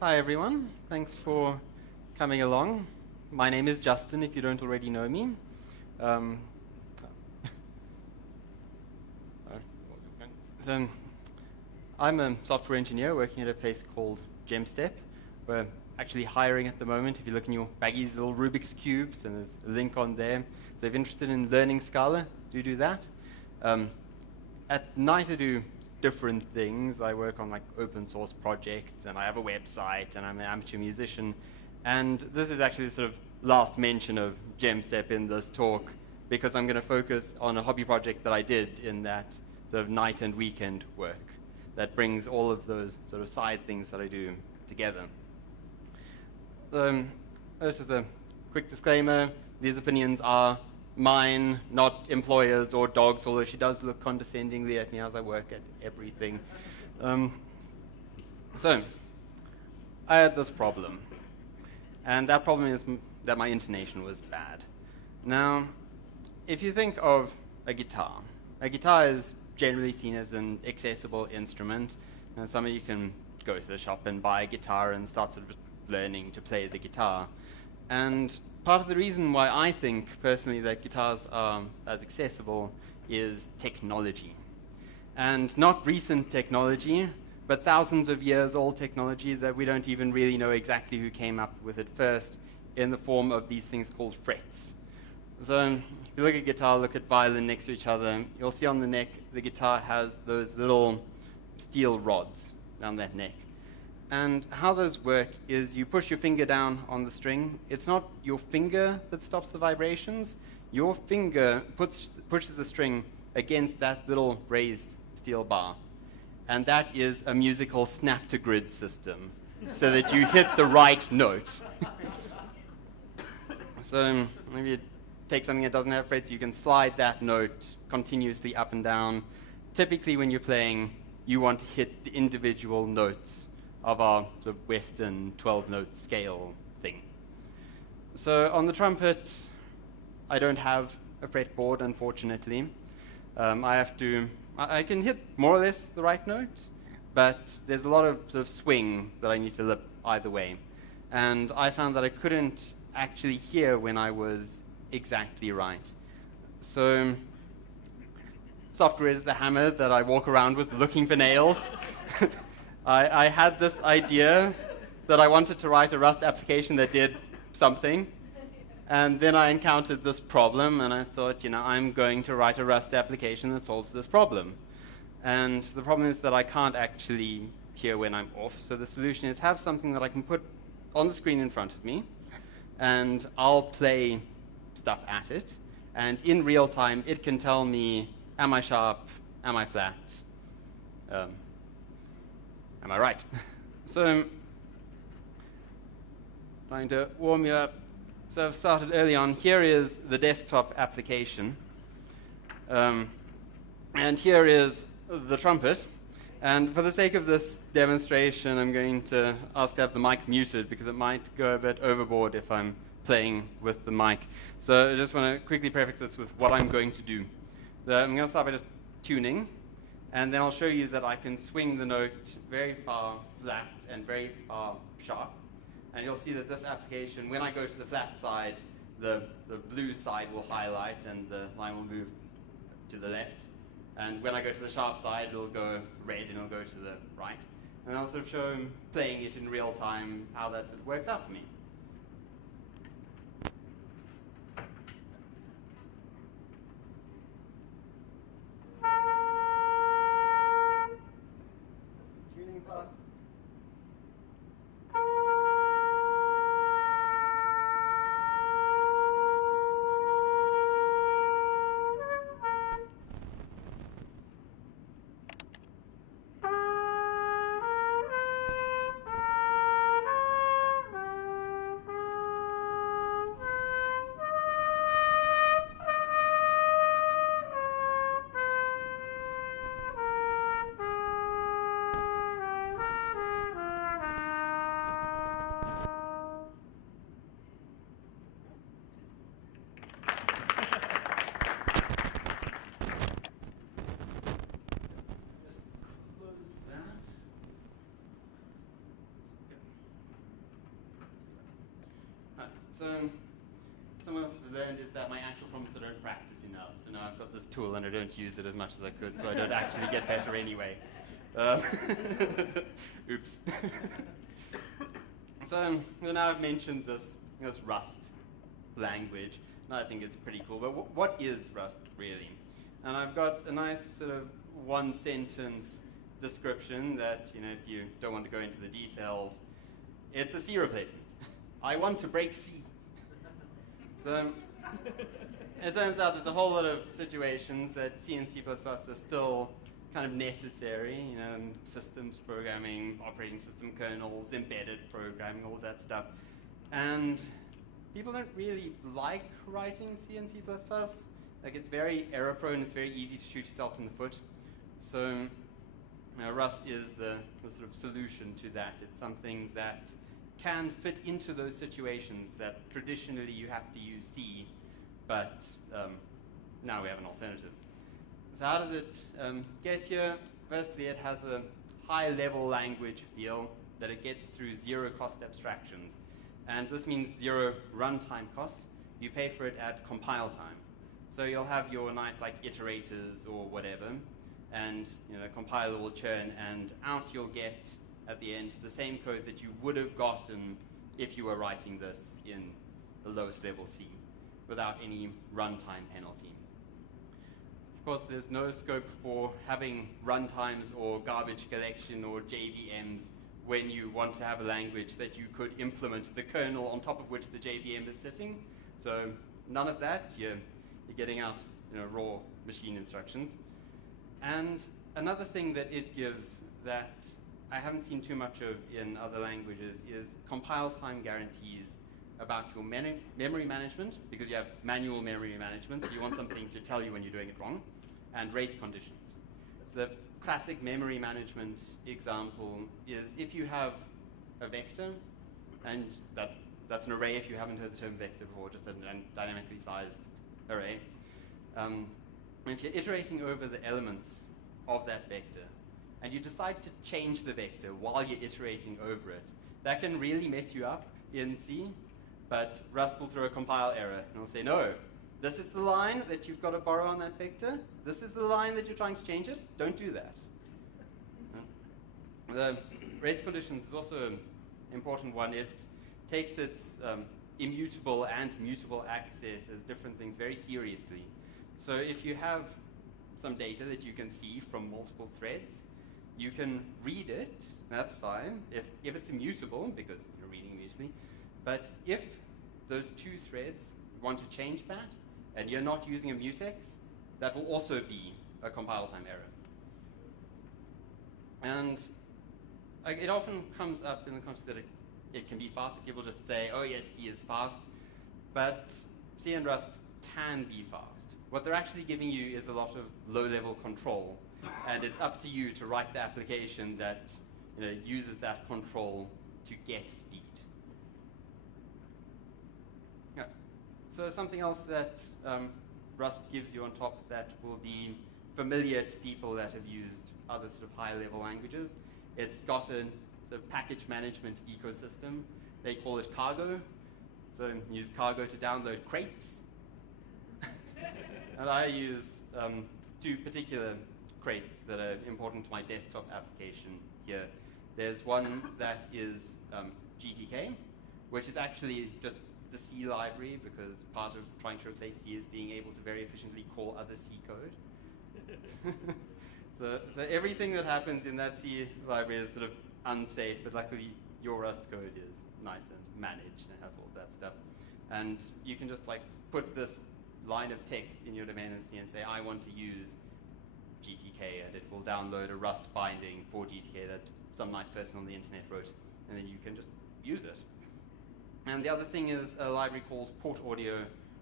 Hi everyone, thanks for coming along. My name is Justin, if you don't already know me. So I'm a software engineer working at a place called GemStep. We're actually hiring at the moment. If you look in your baggies, little Rubik's Cubes, and there's a link on there. So if you're interested in learning Scala, do that. At night I do different things. I work on like open source projects, and I have a website, and I'm an amateur musician. And this is actually the sort of last mention of GemStep in this talk, because I'm going to focus on a hobby project that I did in that sort of night and weekend work that brings all of those sort of side things that I do together. This is a quick disclaimer. These opinions are mine, not employers or dogs, although she does look condescendingly at me as I work at everything. So, I had this problem. And that problem is that my intonation was bad. Now, if you think of a guitar is generally seen as an accessible instrument. Some of you can go to the shop and buy a guitar and start sort of learning to play the guitar. And part of the reason why I think, personally, that guitars are as accessible is technology. And not recent technology, but thousands of years old technology that we don't even really know exactly who came up with it first, in the form of these things called frets. So if you look at guitar, look at violin next to each other, you'll see on the neck the guitar has those little steel rods down that neck. And how those work is you push your finger down on the string. It's not your finger that stops the vibrations. Your finger pushes the string against that little raised steel bar. And that is a musical snap-to-grid system, so that you hit the right note. So maybe you take something that doesn't have frets, you can slide that note continuously up and down. Typically when you're playing, you want to hit the individual notes of our sort of Western 12-note scale thing. So on the trumpet, I don't have a fretboard, unfortunately. I can hit more or less the right note, but there's a lot of sort of swing that I need to lip either way. And I found that I couldn't actually hear when I was exactly right. So software is the hammer that I walk around with looking for nails. I had this idea that I wanted to write a Rust application that did something, and then I encountered this problem, and I thought, I'm going to write a Rust application that solves this problem. And the problem is that I can't actually hear when I'm off, so the solution is have something that I can put on the screen in front of me, and I'll play stuff at it, and in real time it can tell me, am I sharp, am I flat, am I right? So I'm trying to warm you up. So I've started early on. Here is the desktop application. And here is the trumpet. And for the sake of this demonstration, I'm going to ask to have the mic muted, because it might go a bit overboard if I'm playing with the mic. So I just want to quickly prefix this with what I'm going to do. I'm going to start by just tuning. And then I'll show you that I can swing the note very far flat and very far sharp. And you'll see that this application, when I go to the flat side, the blue side will highlight and the line will move to the left. And when I go to the sharp side, it'll go red and it'll go to the right. And I'll sort of show him playing it in real time, how that sort of works out for me. Tuning part. So something else I've learned is that my actual prompts I don't practice enough. So now I've got this tool and I don't use it as much as I could, so I don't actually get better anyway. Oops. So now I've mentioned this Rust language, and I think it's pretty cool. But what is Rust really? And I've got a nice sort of one-sentence description that, if you don't want to go into the details, it's a C replacement. I want to break C. So it turns out there's a whole lot of situations that C and C++ are still kind of necessary, systems programming, operating system kernels, embedded programming, all of that stuff. And people don't really like writing C and C++. Like, it's very error prone, it's very easy to shoot yourself in the foot. So Rust is the sort of solution to that. It's something that can fit into those situations that traditionally you have to use C, but now we have an alternative. So how does it get here? Firstly, it has a high-level language feel that it gets through zero-cost abstractions. And this means zero runtime cost. You pay for it at compile time. So you'll have your nice iterators or whatever, and the compiler will churn, and out you'll get, at the end, the same code that you would have gotten if you were writing this in the lowest level C, without any runtime penalty. Of course, there's no scope for having runtimes or garbage collection or JVMs when you want to have a language that you could implement the kernel on top of which the JVM is sitting. So none of that. You're getting out raw machine instructions. And another thing that it gives that I haven't seen too much of in other languages is compile time guarantees about your memory management, because you have manual memory management, so you want something to tell you when you're doing it wrong, and race conditions. So the classic memory management example is if you have a vector, and that's an array if you haven't heard the term vector before, just a dynamically sized array. If you're iterating over the elements of that vector, and you decide to change the vector while you're iterating over it, that can really mess you up in C, but Rust will throw a compile error, and it'll say, no, this is the line that you've got to borrow on that vector, this is the line that you're trying to change it, don't do that. The race conditions is also an important one. It takes its immutable and mutable access as different things very seriously. So if you have some data that you can see from multiple threads, you can read it, that's fine, if it's immutable, because you're reading immutably. But if those two threads want to change that, and you're not using a mutex, that will also be a compile time error. And it often comes up in the context that it can be fast. People just say, oh yes, C is fast. But C and Rust can be fast. What they're actually giving you is a lot of low-level control. And it's up to you to write the application that uses that control to get speed. Yeah. So something else that Rust gives you on top that will be familiar to people that have used other sort of high-level languages. It's got a sort of package management ecosystem. They call it Cargo. So you use Cargo to download crates. And I use two particular crates that are important to my desktop application here. There's one that is GTK, which is actually just the C library, because part of trying to replace C is being able to very efficiently call other C code. So everything that happens in that C library is sort of unsafe, but luckily your Rust code is nice and managed and has all that stuff. And you can just put this line of text in your domain in C and say, I want to use GTK, and it will download a Rust binding for GTK that some nice person on the internet wrote, and then you can just use it. And the other thing is a library called Port Audio,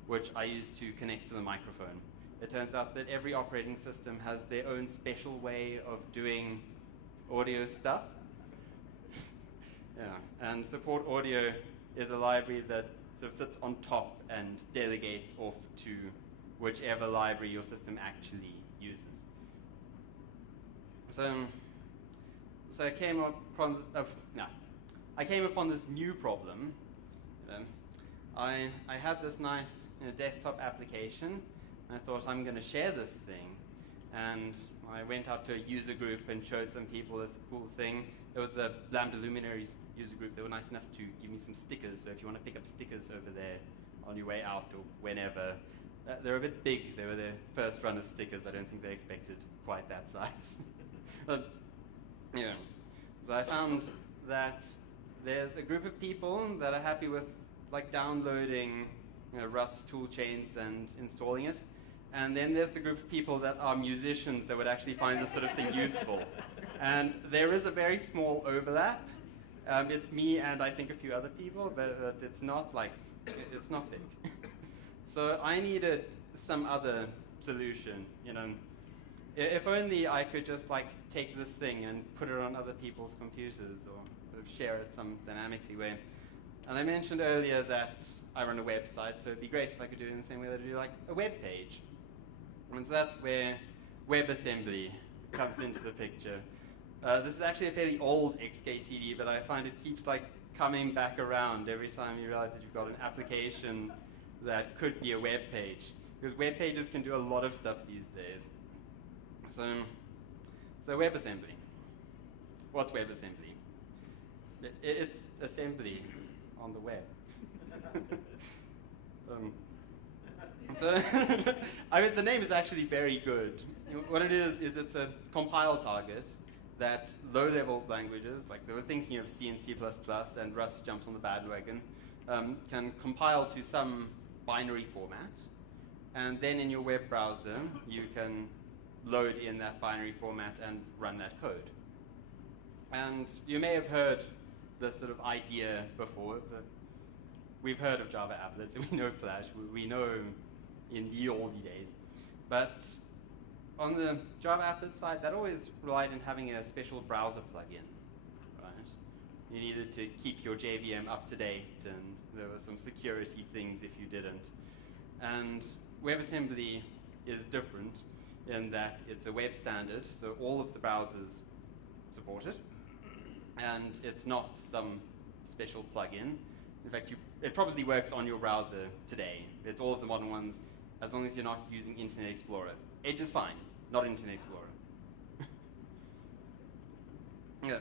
which I use to connect to the microphone. It turns out that every operating system has their own special way of doing audio stuff. Yeah, and so Port Audio is a library that sort of sits on top and delegates off to whichever library your system actually uses. So I came upon this new problem. I had this nice desktop application, and I thought I'm going to share this thing. And I went out to a user group and showed some people this cool thing. It was the Lambda Luminaries user group. They were nice enough to give me some stickers, so if you want to pick up stickers over there on your way out or whenever. They're a bit big. They were their first run of stickers. I don't think they expected quite that size. But, yeah. So I found that there's a group of people that are happy with like downloading Rust toolchains and installing it. And then there's the group of people that are musicians that would actually find this sort of thing useful. And there is a very small overlap. It's me and I think a few other people, but it's not it's not big. So I needed some other solution, If only I could just take this thing and put it on other people's computers or sort of share it some dynamically way. And I mentioned earlier that I run a website, so it'd be great if I could do it in the same way that I do a web page. And so that's where WebAssembly comes into the picture. This is actually a fairly old XKCD, but I find it keeps coming back around every time you realize that you've got an application that could be a web page, because web pages can do a lot of stuff these days. So WebAssembly. What's WebAssembly? It's assembly on the web. The name is actually very good. What it is it's a compile target that low-level languages, like they were thinking of C and C++, and Rust jumps on the bandwagon, can compile to some binary format, and then in your web browser you can load in that binary format and run that code. And you may have heard this sort of idea before, but we've heard of Java applets, and we know Flash, we know in ye olde days. But on the Java applet side, that always relied on having a special browser plugin, right? You needed to keep your JVM up to date, and there were some security things if you didn't. And WebAssembly is different in that it's a web standard, so all of the browsers support it, and it's not some special plugin. In fact, it probably works on your browser today. It's all of the modern ones, as long as you're not using Internet Explorer. Edge is fine, not Internet Explorer. Yeah.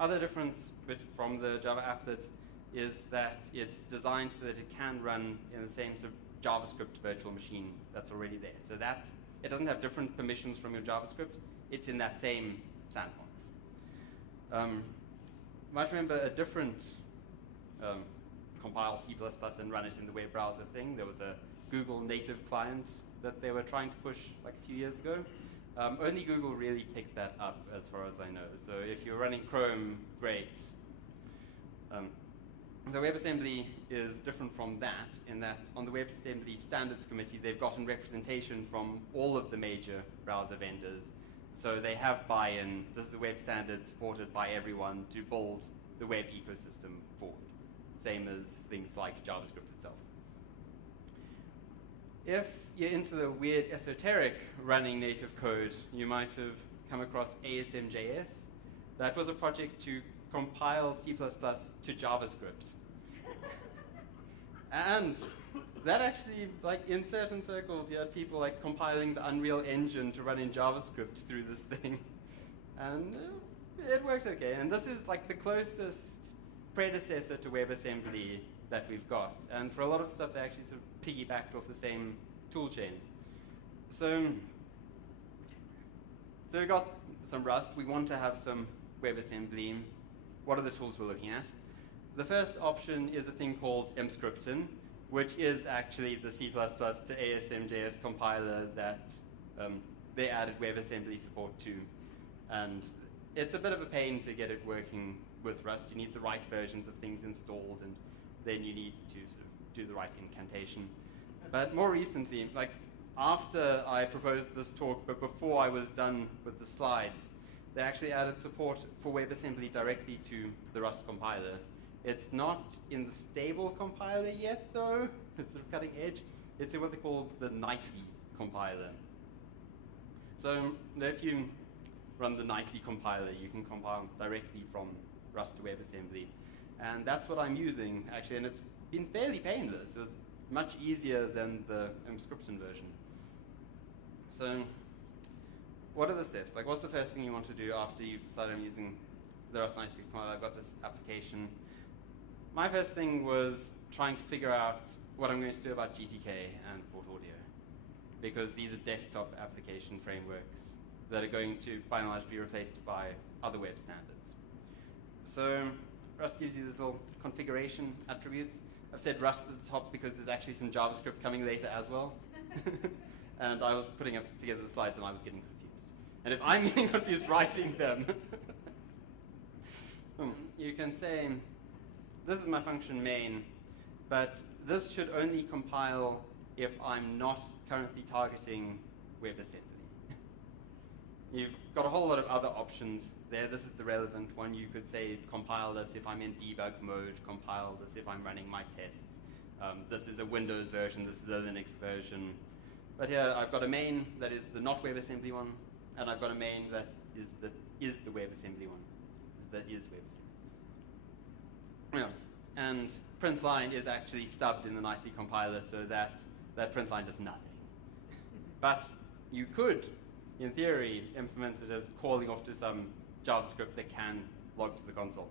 Other difference from the Java applets is that it's designed so that it can run in the same sort of JavaScript virtual machine that's already there. So it doesn't have different permissions from your JavaScript. It's in that same sandbox. You might remember a different compile C++ and run it in the web browser thing. There was a Google native client that they were trying to push a few years ago. Only Google really picked that up, as far as I know. So if you're running Chrome, great. So WebAssembly is different from that, in that on the WebAssembly Standards Committee, they've gotten representation from all of the major browser vendors. So they have buy-in. This is a web standard supported by everyone to build the web ecosystem forward. Same as things like JavaScript itself. If you're into the weird esoteric running native code, you might have come across ASM.js. That was a project to compile C++ to JavaScript. And that actually, in certain circles, you had people compiling the Unreal Engine to run in JavaScript through this thing. And it worked okay. And this is the closest predecessor to WebAssembly that we've got. And for a lot of stuff, they actually sort of piggybacked off the same toolchain. So we got some Rust. We want to have some WebAssembly. What are the tools we're looking at? The first option is a thing called mscripton, which is actually the C++ to ASM.js compiler that they added WebAssembly support to. And it's a bit of a pain to get it working with Rust. You need the right versions of things installed, and then you need to sort of do the right incantation. But more recently, after I proposed this talk, but before I was done with the slides, they actually added support for WebAssembly directly to the Rust compiler. It's not in the stable compiler yet, though. It's sort of cutting edge. It's in what they call the nightly compiler. So if you run the nightly compiler, you can compile directly from Rust to WebAssembly. And that's what I'm using, actually, and it's been fairly painless. It was much easier than the Emscripten version. So what are the steps? Like, what's the first thing you want to do after you've decided I'm using the Rust 93 compiler? I've got this application. My first thing was trying to figure out what I'm going to do about GTK and port audio, because these are desktop application frameworks that are going to, by and large, be replaced by other web standards. So Rust gives you these little configuration attributes. I've said Rust at the top because there's actually some JavaScript coming later as well. And I was putting together the slides and I was getting confused. And if I'm getting confused writing them, you can say, this is my function main, but this should only compile if I'm not currently targeting WebAssembly. You've got a whole lot of other options there. This is the relevant one. You could say compile this if I'm in debug mode, compile this if I'm running my tests. This is a Windows version, this is a Linux version. But here I've got a main that is the not WebAssembly one, and I've got a main that is the WebAssembly one. That is WebAssembly. Yeah. And print line is actually stubbed in the nightly compiler so that print line does nothing. But you could, in theory, implement it as calling off to some JavaScript that can log to the console.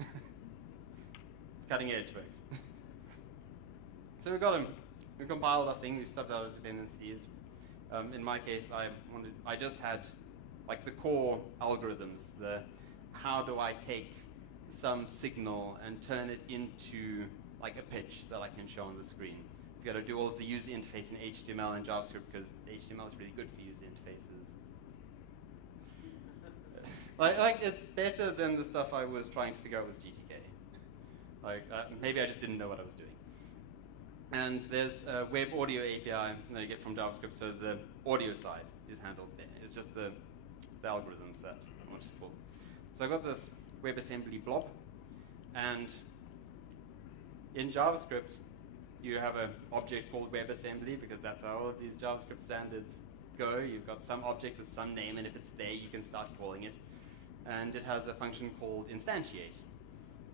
It's cutting edge, folks. So we compiled our thing, we've stubbed out our dependencies. In my case, I just had like the core algorithms, how do I take some signal and turn it into like a pitch that I can show on the screen. You've got to do all of the user interface in HTML and JavaScript because HTML is really good for user interfaces. like it's better than the stuff I was trying to figure out with GTK. Maybe I just didn't know what I was doing. And there's a web audio API that you get from JavaScript, so the audio side is handled there. It's just the algorithms that I wanted to pull. So I got this WebAssembly blob, and in JavaScript, you have an object called WebAssembly because that's how all of these JavaScript standards go. You've got some object with some name, and if it's there, you can start calling it. And it has a function called instantiate.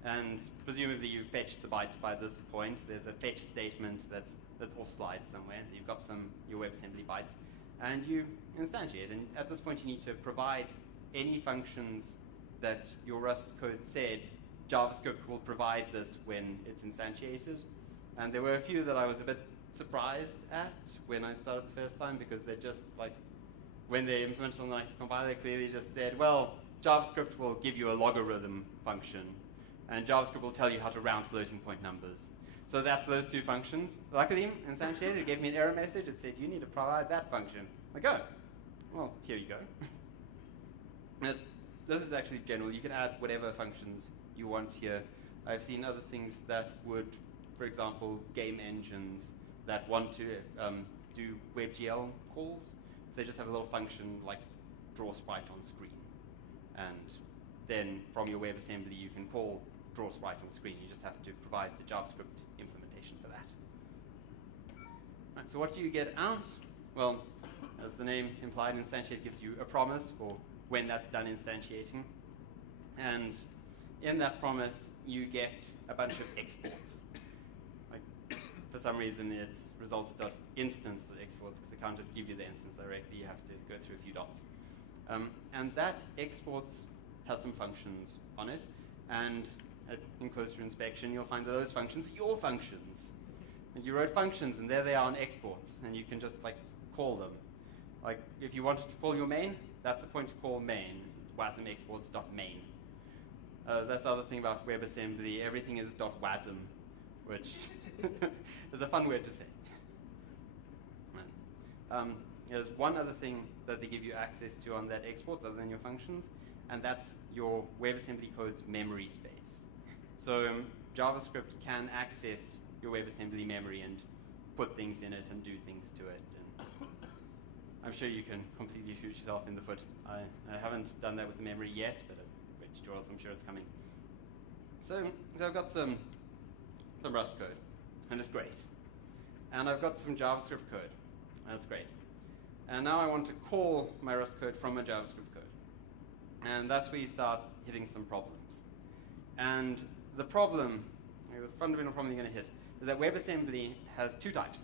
And presumably you've fetched the bytes by this point. There's a fetch statement that's off slides somewhere. You've got your WebAssembly bytes, and you instantiate. And at this point, you need to provide any functions that your Rust code said JavaScript will provide this when it's instantiated. And there were a few that I was a bit surprised at when I started the first time, because they're just like, when they implemented on the nightly compiler, they clearly just said, well, JavaScript will give you a logarithm function, and JavaScript will tell you how to round floating point numbers. So that's those two functions. Luckily, instantiated, it gave me an error message. It said, you need to provide that function. I go, well, here you go. This is actually general. You can add whatever functions you want here. I've seen other things that would, for example, game engines that want to do WebGL calls. So they just have a little function like draw sprite on screen. And then from your WebAssembly, you can call draw sprite on screen. You just have to provide the JavaScript implementation for that. Right, so what do you get out? Well, as the name implied, instantiate gives you a promise for when that's done instantiating. And in that promise, you get a bunch of exports. Like, for some reason, it's results.instance.exports, because they can't just give you the instance directly. You have to go through a few dots. And that exports has some functions on it. And in closer inspection, you'll find that those functions are your functions. And you wrote functions, and there they are on exports. And you can just call them. Like, if you wanted to call your main, that's the point to call main. WASM exports.main. That's the other thing about WebAssembly. Everything is .wasm, which is a fun word to say. There's one other thing that they give you access to on that exports other than your functions, and that's your WebAssembly code's memory space. So JavaScript can access your WebAssembly memory and put things in it and do things to it. And I'm sure you can completely shoot yourself in the foot. I haven't done that with the memory yet, but I've read tutorials, I'm sure it's coming. So I've got some Rust code, and it's great. And I've got some JavaScript code, and it's great. And now I want to call my Rust code from a JavaScript code. And that's where you start hitting some problems. And the problem, the fundamental problem you're going to hit, is that WebAssembly has two types.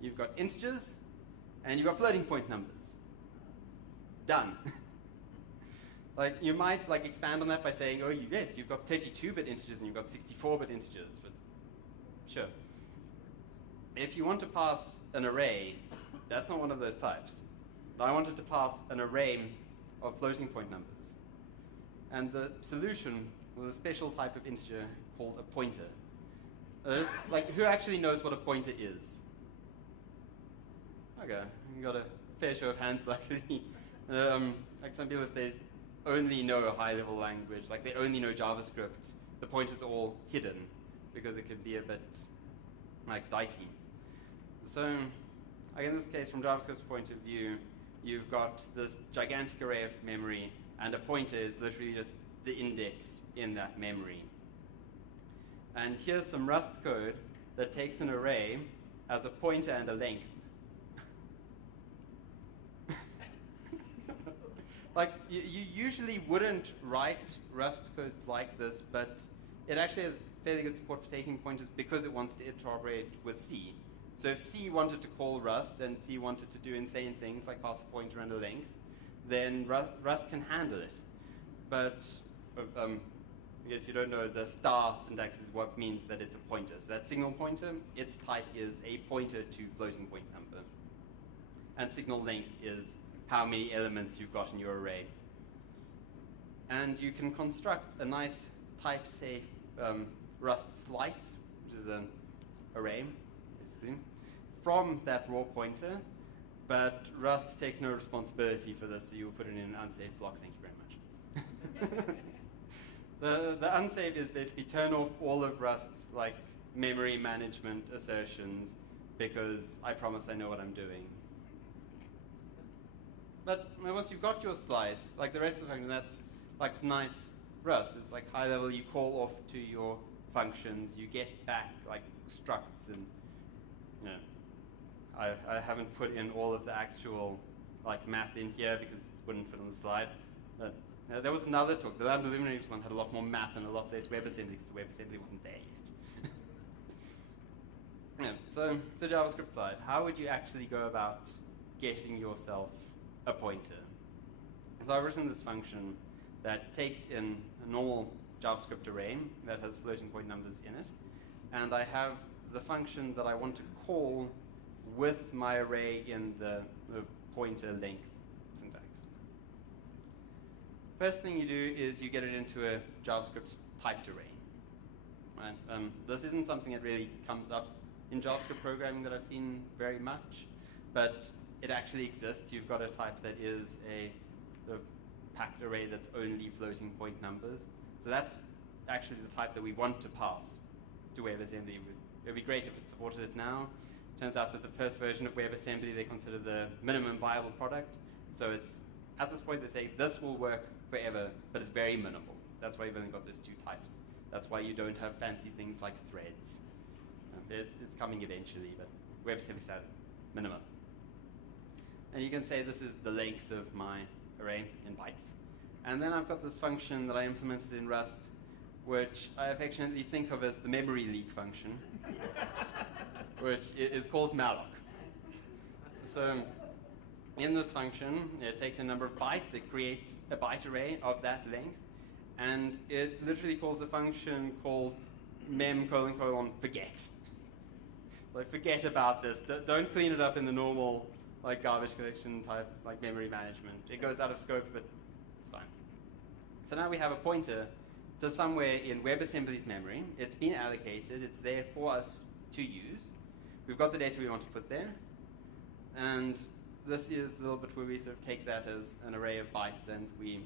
You've got integers, and you've got floating point numbers. Done. Like, you might like expand on that by saying, oh, yes, you've got 32-bit integers and you've got 64-bit integers, but sure. If you want to pass an array, that's not one of those types. I wanted to pass an array of floating point numbers. And the solution was a special type of integer called a pointer. Like, who actually knows what a pointer is? Okay, you got a fair show of hands, luckily. Like some people, if they only know a high-level language, like they only know JavaScript, the pointer's all hidden because it can be a bit like dicey. So, like in this case, from JavaScript's point of view, you've got this gigantic array of memory, and a pointer is literally just the index in that memory. And here's some Rust code that takes an array as a pointer and a length. Like, you usually wouldn't write Rust code like this, but it actually has fairly good support for taking pointers because it wants to interoperate with C. So if C wanted to call Rust and C wanted to do insane things like pass a pointer and a length, then Rust can handle it. But I guess you don't know, the star syntax is what means that it's a pointer. So that signal pointer, its type is a pointer to floating point number. And signal length is how many elements you've got in your array. And you can construct a nice type-safe Rust slice, which is an array, basically, from that raw pointer, but Rust takes no responsibility for this, so you'll put it in an unsafe block. Thank you very much. The unsafe is basically turn off all of Rust's like memory management assertions, because I promise I know what I'm doing. But once you've got your slice, like the rest of the function, that's like nice Rust. It's like high level, you call off to your functions, you get back like structs, and you know, I haven't put in all of the actual like math in here because it wouldn't fit on the slide. But there was another talk. The preliminary one had a lot more math and a lot less WebAssembly because the WebAssembly wasn't there yet. Yeah, so to JavaScript side, how would you actually go about getting yourself a pointer? So I've written this function that takes in a normal JavaScript array that has floating point numbers in it, and I have the function that I want to call with my array in the pointer length syntax. First thing you do is you get it into a JavaScript typed array. Right? This isn't something that really comes up in JavaScript programming that I've seen very much, but it actually exists. You've got a type that is a packed array that's only floating point numbers. So that's actually the type that we want to pass to WebAssembly. It would be great if it supported it now. Turns out that the first version of WebAssembly they consider the minimum viable product. So it's at this point they say this will work forever, but it's very minimal. That's why you've only got those two types. That's why you don't have fancy things like threads. It's coming eventually, but WebAssembly said minimum. And you can say this is the length of my array in bytes. And then I've got this function that I implemented in Rust, which I affectionately think of as the memory leak function, which is called malloc. So in this function, it takes a number of bytes, it creates a byte array of that length, and it literally calls a function called mem::forget. Like, forget about this, don't clean it up in the normal like garbage collection type, like memory management. It goes out of scope, but it's fine. So now we have a pointer to somewhere in WebAssembly's memory. It's been allocated, it's there for us to use. We've got the data we want to put there, and this is the little bit where we sort of take that as an array of bytes and we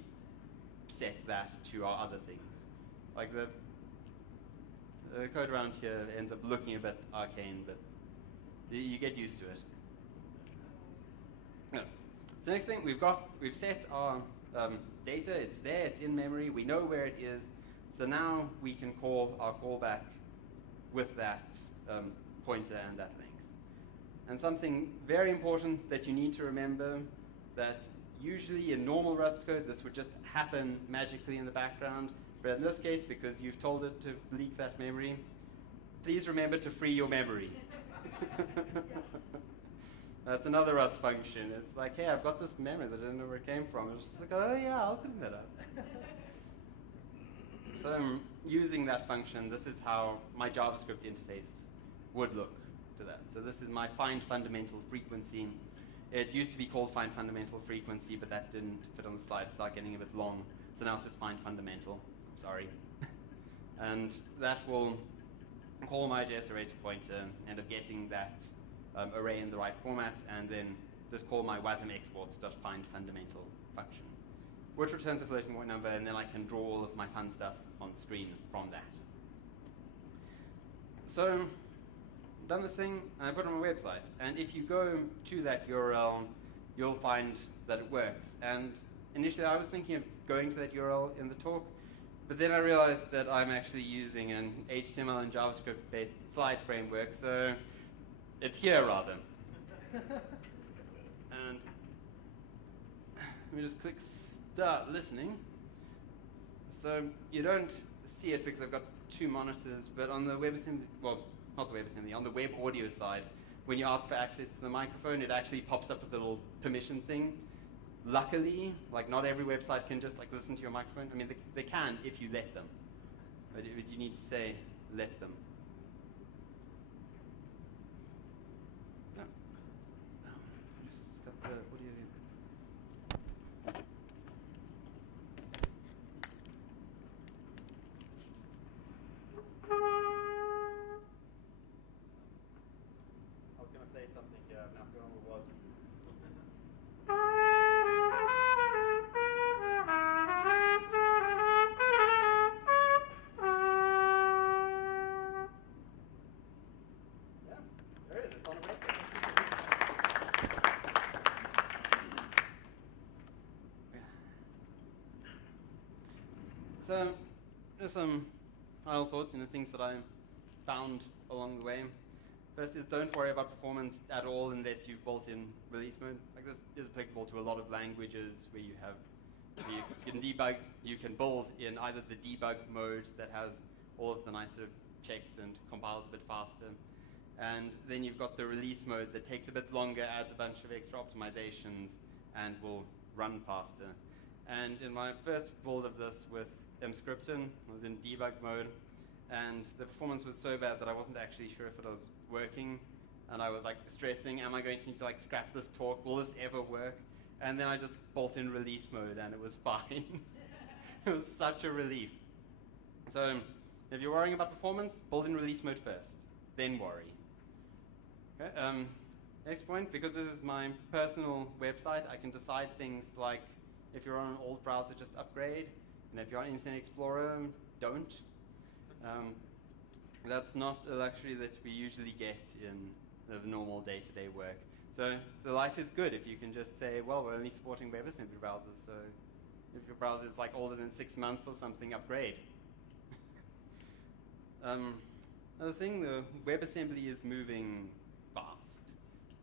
set that to our other things. Like the code around here ends up looking a bit arcane, but you get used to it. No. So next thing, we've set our data, it's there, it's in memory, we know where it is, so now we can call our callback with that pointer and that length. And something very important that you need to remember, that usually in normal Rust code this would just happen magically in the background, But in this case, because you've told it to leak that memory, please remember to free your memory. That's another Rust function. It's like, hey, I've got this memory that I don't know where it came from. It's just like, oh yeah, I'll clean that up. So using that function, this is how my JavaScript interface would look to that. So this is my find fundamental frequency. It used to be called find fundamental frequency, but that didn't fit on the slide. It started getting a bit long. So now it's just find fundamental. I'm sorry. And that will call my JS array to pointer, end up getting that array in the right format, and then just call my wasm exports.find fundamental function, which returns a floating point number, and then I can draw all of my fun stuff on the screen from that. So, done this thing, and I put it on my website. And if you go to that URL, you'll find that it works. And initially I was thinking of going to that URL in the talk, but then I realized that I'm actually using an HTML and JavaScript-based slide framework, so it's here rather. And let me just click start listening. So you don't see it because I've got two monitors, but on the WebAssembly, well, not the WebAssembly, on the web audio side, when you ask for access to the microphone, it actually pops up with a little permission thing. Luckily, like not every website can just like listen to your microphone. I mean, they can if you let them, but you need to say let them. No. Just got the audio here. I was going to play something here, I've now forgotten what it was. Yeah, there it is, it's on the record. So, there's some final thoughts, things that I found along the way. First is don't worry about performance at all unless you've built in release mode. Like this is applicable to a lot of languages where you have, you can debug, you can build in either the debug mode that has all of the nice sort of checks and compiles a bit faster. And then you've got the release mode that takes a bit longer, adds a bunch of extra optimizations, and will run faster. And in my first build of this with mscripton, I was in debug mode, and the performance was so bad that I wasn't actually sure if it was working, and I was like stressing, am I going to need to like scrap this talk, will this ever work? And then I just bolt in release mode and it was fine. It was such a relief. So if you're worrying about performance, bolt in release mode first, then worry. Okay, next point, because this is my personal website, I can decide things like if you're on an old browser, just upgrade, and if you're on Internet Explorer, don't. That's not a luxury that we usually get in the normal day-to-day work. So life is good if you can just say, well, we're only supporting WebAssembly browsers, so if your browser is like older than 6 months or something, upgrade. Another thing, the WebAssembly is moving fast.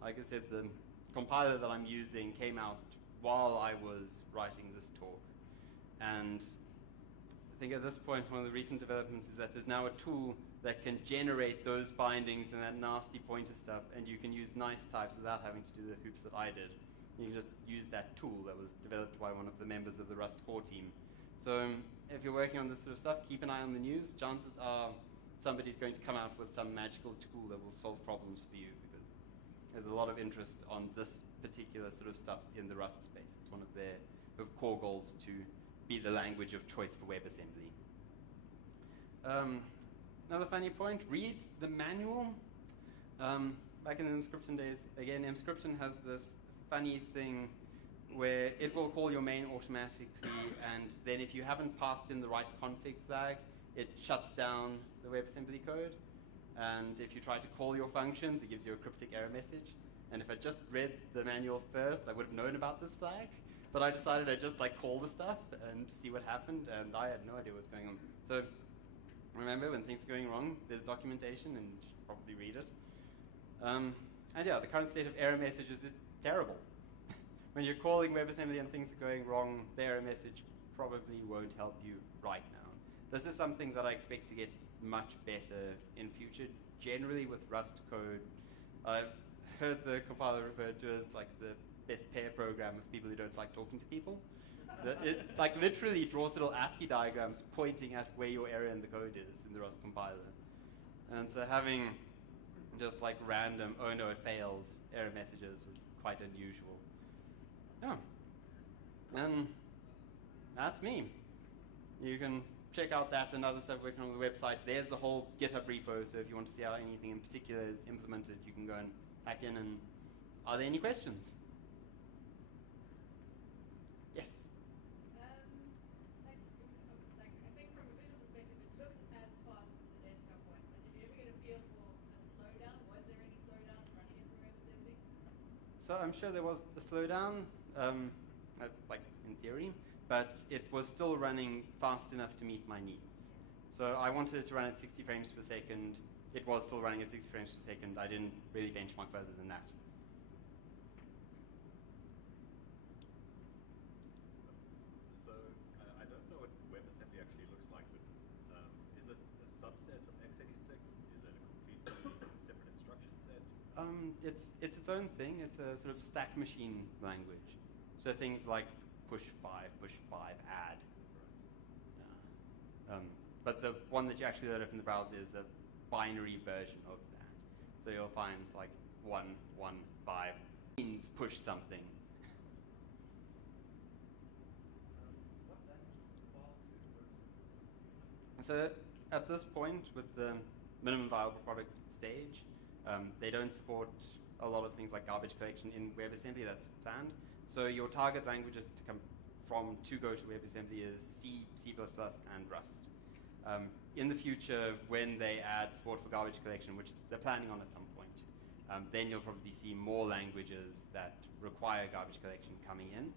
Like I said, the compiler that I'm using came out while I was writing this talk. And I think at this point, one of the recent developments is that there's now a tool that can generate those bindings and that nasty pointer stuff, and you can use nice types without having to do the hoops that I did. You can just use that tool that was developed by one of the members of the Rust core team. So if you're working on this sort of stuff, keep an eye on the news. Chances are somebody's going to come out with some magical tool that will solve problems for you, because there's a lot of interest on this particular sort of stuff in the Rust space. It's one of their core goals to be the language of choice for WebAssembly. Another funny point, read the manual. Back in the mscripton days, again, mscripton has this funny thing where it will call your main automatically, and then if you haven't passed in the right config flag, it shuts down the WebAssembly code. And if you try to call your functions, it gives you a cryptic error message. And if I just read the manual first, I would have known about this flag. But I decided I'd just like call the stuff and see what happened, and I had no idea what was going on. So remember, when things are going wrong, there's documentation, and you should probably read it. And yeah, the current state of error messages is terrible. When you're calling WebAssembly and things are going wrong, the error message probably won't help you right now. This is something that I expect to get much better in future. Generally with Rust code, I've heard the compiler referred to as like the best pair program of people who don't like talking to people. It like literally draws little ASCII diagrams pointing at where your error in the code is in the Rust compiler. And so having just like random, oh no, it failed error messages was quite unusual. Yeah. And that's me. You can check out that and other stuff working on the website. There's the whole GitHub repo, so if you want to see how anything in particular is implemented, you can go and hack in. And are there any questions? Yes? I think from a visual perspective, it looked as fast as the desktop one, but did you ever get a feel for a slowdown? Was there any slowdown running it through WebAssembly? So I'm sure there was a slowdown, like in theory, but it was still running fast enough to meet my needs. So I wanted it to run at 60 frames per second. It was still running at 60 frames per second. I didn't really benchmark further than that. So I don't know what WebAssembly actually looks like, but is it a subset of x86? Is it a completely separate instruction set? It's its own thing. It's a sort of stack machine language. So things like push 5, add. Right. But the one that you actually load up in the browser is a binary version of that. So you'll find like 1, 1, 5 means push something. What languages default to? So at this point, with the minimum viable product stage, they don't support a lot of things like garbage collection in WebAssembly. That's planned. So your target languages to come from to go to WebAssembly is C, C++, and Rust. In the future, when they add support for garbage collection, which they're planning on at some point, then you'll probably see more languages that require garbage collection coming in.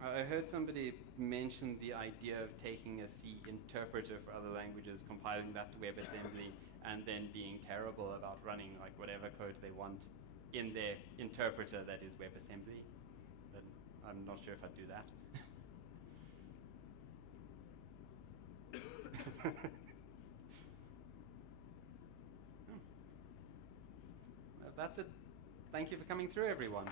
I heard somebody mention the idea of taking a C interpreter for other languages, compiling that to WebAssembly, and then being terrible about running like whatever code they want in their interpreter that is WebAssembly. But I'm not sure if I'd do that. That's it. Thank you for coming through, everyone.